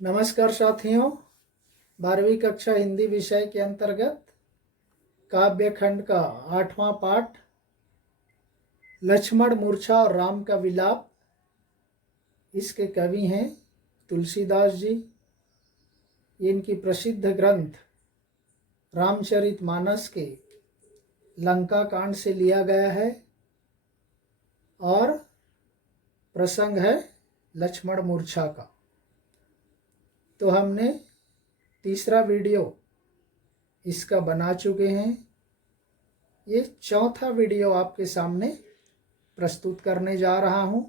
नमस्कार साथियों, 12वीं कक्षा हिंदी विषय के अंतर्गत काव्य खंड का 8वां पाठ लक्ष्मण मूर्छा और राम का विलाप। इसके कवि हैं तुलसीदास जी। इनकी प्रसिद्ध ग्रंथ रामचरितमानस के लंका कांड से लिया गया है और प्रसंग है लक्ष्मण मूर्छा का। तो हमने तीसरा वीडियो इसका बना चुके हैं। ये चौथा वीडियो आपके सामने प्रस्तुत करने जा रहा हूं,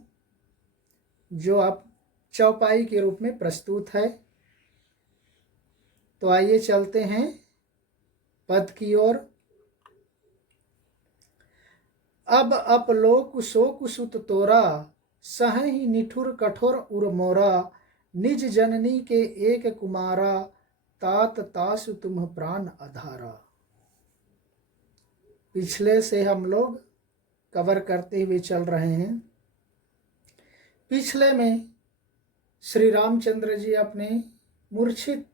जो आप चौपाई के रूप में प्रस्तुत है। तो आइए चलते हैं पद की ओर। अब अपलोक शोक सुत तोरा, सहहि निठुर कठोर उर मोरा, निज जननी के एक कुमारा, तात तासु तुम प्राण आधारा। पिछले से हम लोग कवर करते हुए चल रहे हैं। पिछले में श्री रामचंद्र जी अपने मूर्छित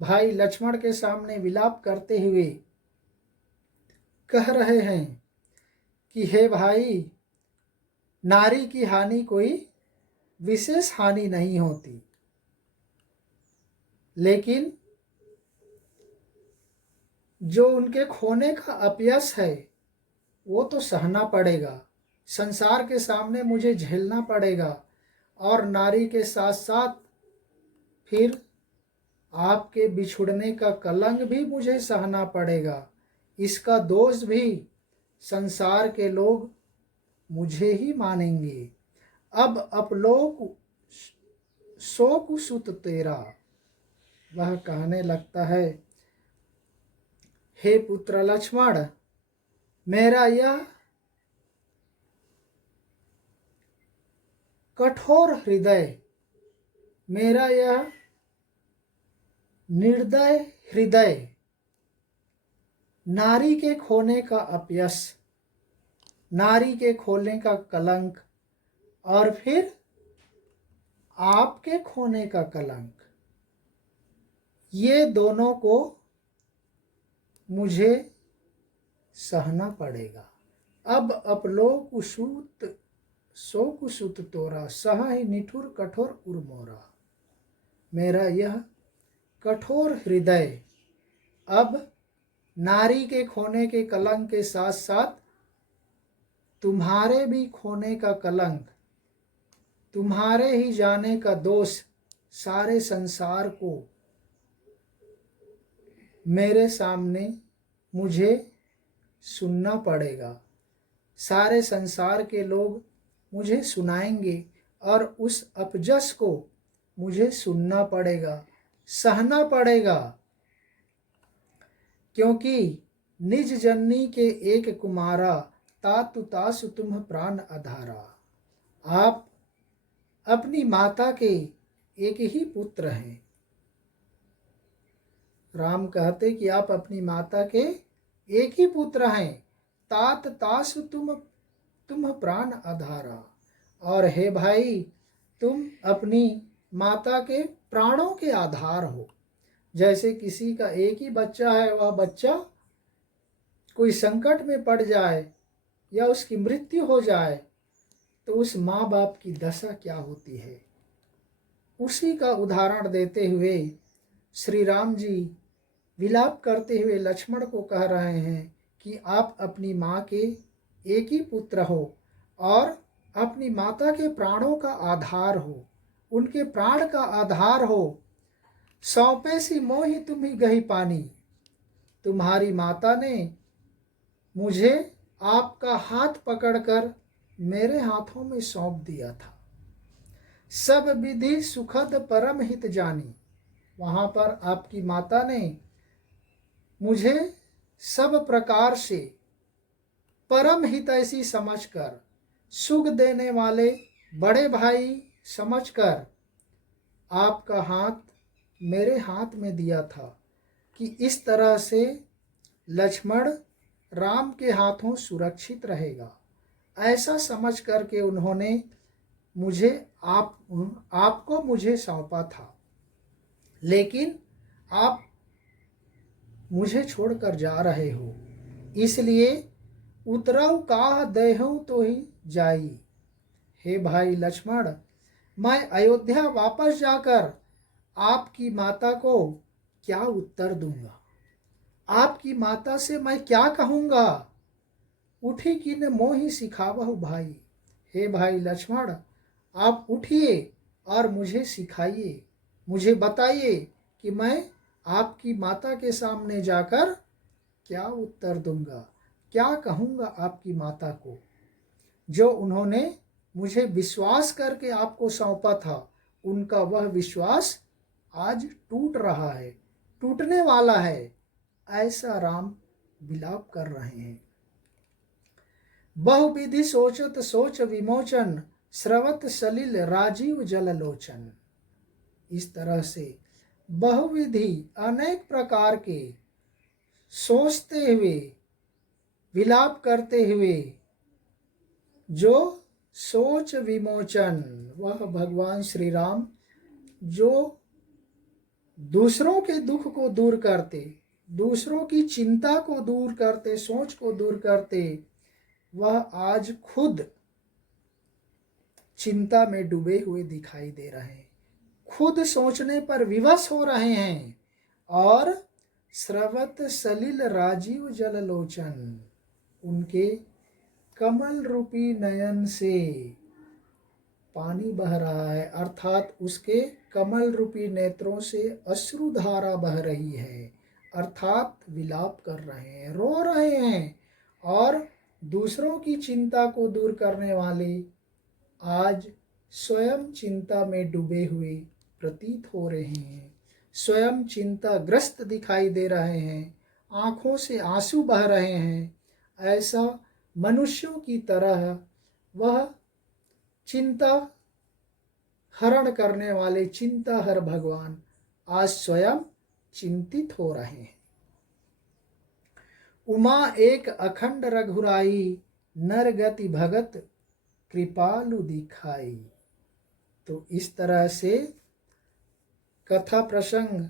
भाई लक्ष्मण के सामने विलाप करते हुए कह रहे हैं कि हे भाई, नारी की हानि कोई विशेष हानि नहीं होती, लेकिन जो उनके खोने का अपयश है वो तो सहना पड़ेगा। संसार के सामने मुझे झेलना पड़ेगा और नारी के साथ साथ फिर आपके बिछुड़ने का कलंक भी मुझे सहना पड़ेगा। इसका दोष भी संसार के लोग मुझे ही मानेंगे। अब अपलोक शोक सुत तेरा, वह कहने लगता है, हे पुत्र लक्ष्मण, मेरा यह कठोर हृदय, मेरा यह निर्दय हृदय, नारी के खोने का अपयश, नारी के खोने का कलंक और फिर आपके खोने का कलंक, ये दोनों को मुझे सहना पड़ेगा। अब अपलोक सूत शोक सुत तोरा, सहहि निठुर कठोर उर मोरा। मेरा यह कठोर हृदय अब नारी के खोने के कलंक के साथ साथ तुम्हारे भी खोने का कलंक, तुम्हारे ही जाने का दोष सारे संसार को मेरे सामने मुझे सुनना पड़ेगा। सारे संसार के लोग मुझे सुनाएंगे और उस अपजस को मुझे सुनना पड़ेगा, सहना पड़ेगा, क्योंकि निज जननी के एक कुमारा, तातु तासु तुम प्राण आधारा। आप अपनी माता के एक ही पुत्र हैं। राम कहते कि आप अपनी माता के एक ही पुत्र हैं। तात तासु तुम प्राण आधारा। और हे भाई, तुम अपनी माता के प्राणों के आधार हो। जैसे किसी का एक ही बच्चा है, वह बच्चा कोई संकट में पड़ जाए या उसकी मृत्यु हो जाए तो उस माँ बाप की दशा क्या होती है, उसी का उदाहरण देते हुए श्री राम जी विलाप करते हुए लक्ष्मण को कह रहे हैं कि आप अपनी माँ के एक ही पुत्र हो और अपनी माता के प्राणों का आधार हो, उनके प्राण का आधार हो। सौंपे सी मोहि तुम्ही गही पानी, तुम्हारी माता ने मुझे आपका हाथ पकड़कर मेरे हाथों में सौंप दिया था। सब विधि सुखद परम हित जानी, वहाँ पर आपकी माता ने मुझे सब प्रकार से परम हितैषी समझकर, सुख देने वाले बड़े भाई समझकर आपका हाथ मेरे हाथ में दिया था कि इस तरह से लक्ष्मण राम के हाथों सुरक्षित रहेगा। ऐसा समझ करके उन्होंने मुझे आपको मुझे सौंपा था। लेकिन आप मुझे छोड़कर जा रहे हो, इसलिए उतरऊ काह देहूं तो ही जाई। हे भाई लक्ष्मण, मैं अयोध्या वापस जाकर आपकी माता को क्या उत्तर दूंगा? आपकी माता से मैं क्या कहूंगा? उठी किन मोहि सिखावहु भाई। हे भाई लक्ष्मण, आप उठिए और मुझे सिखाइए, मुझे बताइए कि मैं आपकी माता के सामने जाकर क्या उत्तर दूंगा, क्या कहूंगा आपकी माता को। जो उन्होंने मुझे विश्वास करके आपको सौंपा था, उनका वह विश्वास आज टूट रहा है, टूटने वाला है, ऐसा राम विलाप कर रहे हैं। बहुविधि सोचत सोच विमोचन, स्रवत सलिल राजीव जललोचन। इस तरह से बहुविधि अनेक प्रकार के सोचते हुए, विलाप करते हुए, जो सोच विमोचन, वह भगवान श्री राम जो दूसरों के दुख को दूर करते, दूसरों की चिंता को दूर करते, सोच को दूर करते, वह आज खुद चिंता में डूबे हुए दिखाई दे रहे हैं, खुद सोचने पर विवश हो रहे हैं। और स्रवत सलिल राजीव जललोचन, उनके कमल रूपी नयन से पानी बह रहा है, अर्थात उसके कमल रूपी नेत्रों से अश्रुधारा बह रही है, अर्थात विलाप कर रहे हैं, रो रहे हैं। और दूसरों की चिंता को दूर करने वाले आज स्वयं चिंता में डूबे हुए प्रतीत हो रहे हैं, स्वयं चिंताग्रस्त दिखाई दे रहे हैं, आंखों से आंसू बह रहे हैं। ऐसा मनुष्यों की तरह वह चिंता हरण करने वाले चिंताहर भगवान आज स्वयं चिंतित हो रहे हैं। उमा एक अखंड रघुराई, नर गति भगत कृपालु दिखाई। तो इस तरह से कथा प्रसंग,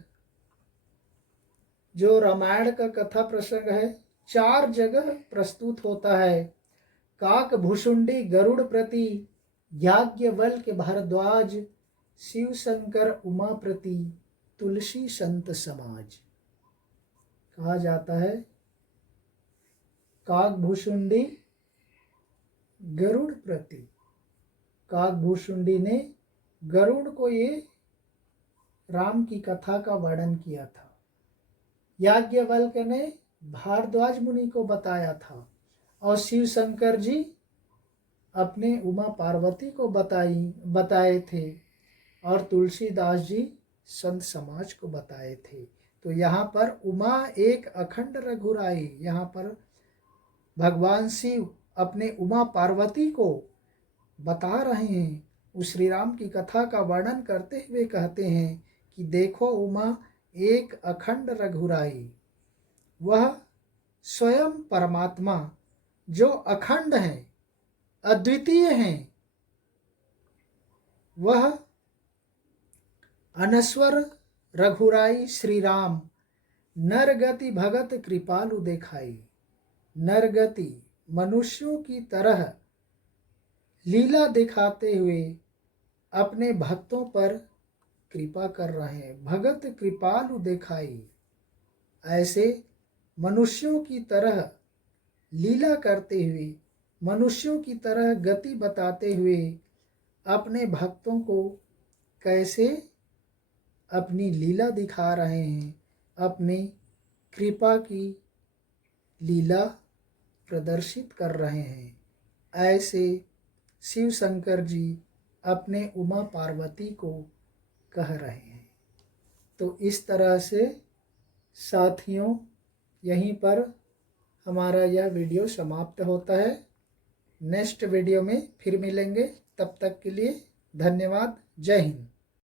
जो रामायण का कथा प्रसंग है, 4 जगह प्रस्तुत होता है। काक भुषुंडी गरुड़ प्रति, याज्ञवल्क्य भारद्वाज, शिव शंकर उमा प्रति, तुलसी संत समाज। कहा जाता है काकभूषुंडी गरुड़ प्रति, काकभूषुंडी ने गरुड़ को ये राम की कथा का वर्णन किया था, याज्ञवल्क्य ने भारद्वाज मुनि को बताया था, और शिव शंकर जी अपने उमा पार्वती को बताए थे, और तुलसीदास जी संत समाज को बताए थे। तो यहाँ पर उमा एक अखंड रघुराई, यहाँ पर भगवान शिव अपने उमा पार्वती को बता रहे हैं, उस श्री राम की कथा का वर्णन करते हुए कहते हैं कि देखो उमा एक अखंड रघुराई, वह स्वयं परमात्मा जो अखंड हैं, अद्वितीय हैं, वह अनस्वर रघुराई श्री राम नरगति भगत कृपालु देखाई। नरगति मनुष्यों की तरह लीला दिखाते हुए अपने भक्तों पर कृपा कर रहे हैं, भगत कृपालु देखाई। ऐसे मनुष्यों की तरह लीला करते हुए, मनुष्यों की तरह गति बताते हुए अपने भक्तों को कैसे अपनी लीला दिखा रहे हैं, अपनी कृपा की लीला प्रदर्शित कर रहे हैं। ऐसे शिव शंकर जी अपने उमा पार्वती को कह रहे हैं। तो इस तरह से साथियों, यहीं पर हमारा यह वीडियो समाप्त होता है। नेक्स्ट वीडियो में फिर मिलेंगे, तब तक के लिए धन्यवाद। जय हिंद।